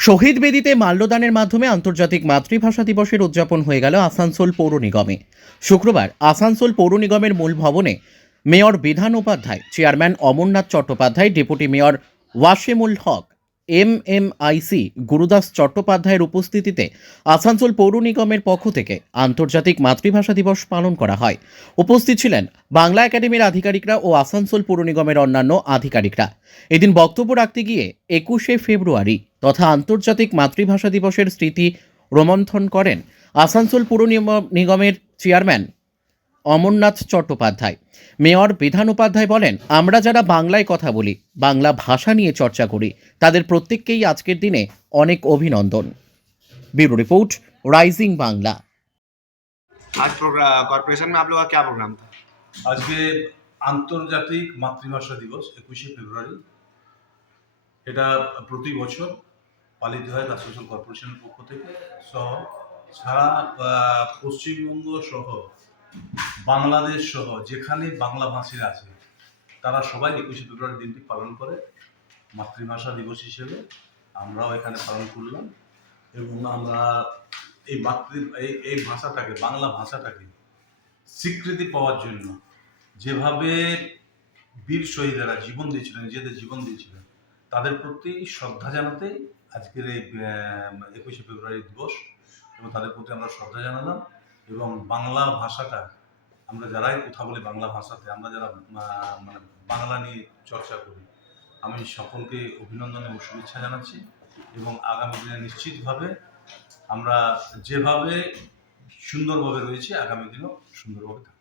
শহীদ বেদিতে মাল্যদানের মাধ্যমে আন্তর্জাতিক মাতৃভাষা দিবসের উদযাপন হয়ে গেল আসানসোল পৌর নিগমে। শুক্রবার আসানসোল পৌর নিগমের মূল ভবনে mayor Bidhan Upadhyay, chairman Amarnath Chattopadhyay, deputy mayor Wasimul Haque M M IC Gurudas চট্টোপাধ্যায়ের উপস্থিতিতে আসানসোল পৌর নিগমের পক্ষ থেকে আন্তর্জাতিক মাতৃভাষা দিবস পালন করা হয়। উপস্থিত ছিলেন বাংলা একাডেমির আধিকারিকরা ও আসানসোল পৌর নিগমের অন্যান্য আধিকারিকরা। এদিন বক্তব্য রাখতে গিয়ে একুশে ফেব্রুয়ারি তথা আন্তর্জাতিক মাতৃভাষা দিবসের স্মৃতি রোমন্থন করেন আসানসোল পৌর নিগমের চেয়ারম্যান অমরনাথ চট্টোপাধ্যায় মেয়র বিধান উপাধ্যায় বলেন আমরা যারা বাংলায় কথা বলি বাংলা ভাষা নিয়ে চর্চা করি তাদের প্রত্যেককেই আজকের দিনে অনেক অভিনন্দন ব্যুরো রিপোর্ট রাইজিং বাংলা आज प्रोग्राम कॉर्पोरेशन में आप लोग का क्या प्रोग्राम था আজকে আন্তর্জাতিক মাতৃভাষা দিবস একুশে ফেব্রুয়ারি এটা প্রতি বছর পালিত হয় আসানসোল কর্পোরেশনের পক্ষ থেকে সহ সারা আহ, পশ্চিমবঙ্গ সহ বাংলাদেশ সহ যেখানে বাংলা ভাষীরা আছে, তারা সবাই একুশে ফেব্রুয়ারি দিনটি পালন করে। মাতৃভাষা দিবস হিসেবে আমরাও এখানে পালন করলাম এবং আমরা এই মাতৃ, এই এই ভাষাটাকে, বাংলা ভাষাটাকে স্বীকৃতি পাওয়ার জন্য যেভাবে বীর শহীদেরা জীবন দিয়েছিলেন, নিজেদের জীবন দিয়েছিলেন, তাদের প্রতি শ্রদ্ধা জানাতেই আজকের এই একুশে ফেব্রুয়ারি দিবস এবং তাদের প্রতি আমরা শ্রদ্ধা জানালাম। এবং বাংলা ভাষাটা আমরা যারাই কথা বলি বাংলা ভাষাতে, আমরা যারা মানে বাংলা নিয়ে চর্চা করি, আমি সকলকে অভিনন্দন এবং শুভেচ্ছা জানাচ্ছি এবং আগামী দিনে নিশ্চিতভাবে আমরা যেভাবে সুন্দরভাবে রয়েছে, আগামী দিনও সুন্দরভাবে থাকবে।